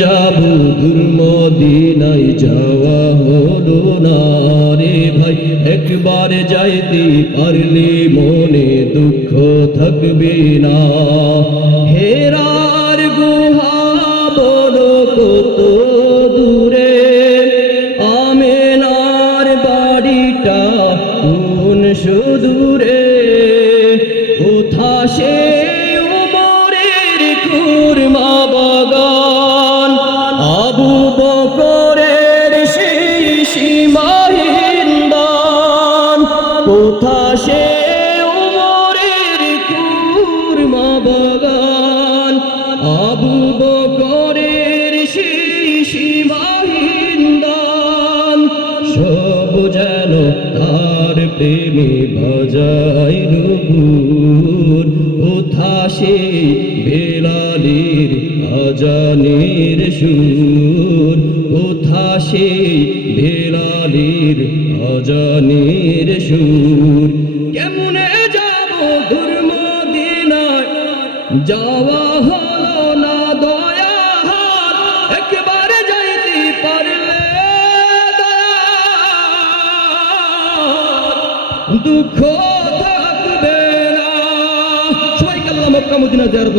যাব দুর্মদিনায় যাওয়া হলো না রে ভাই। একবার যাইতে পারলে মনে দুঃখ থাকবে না। হেরার গুহা বলো কত দূরে, আমেনার বাড়িটা কোন সুদূরে? কোথা সে কোথা সে উমরের কুরমা বাগান। আবু বকরের সেই সীমাহীন দান সব যেন তার প্রেমে বাজাই রঘুর। কোথা সে বেলালের আজানের সুর। কোথা সে বেলালের আজানের সুর। কেমনে যাব দুর্মদিনায় যাওয়া হলো না দয়া একবার যাইতে পারলে দুঃখ থাকবে না। সবাই কাল্লা মক্কা মদিনা জিয়ারত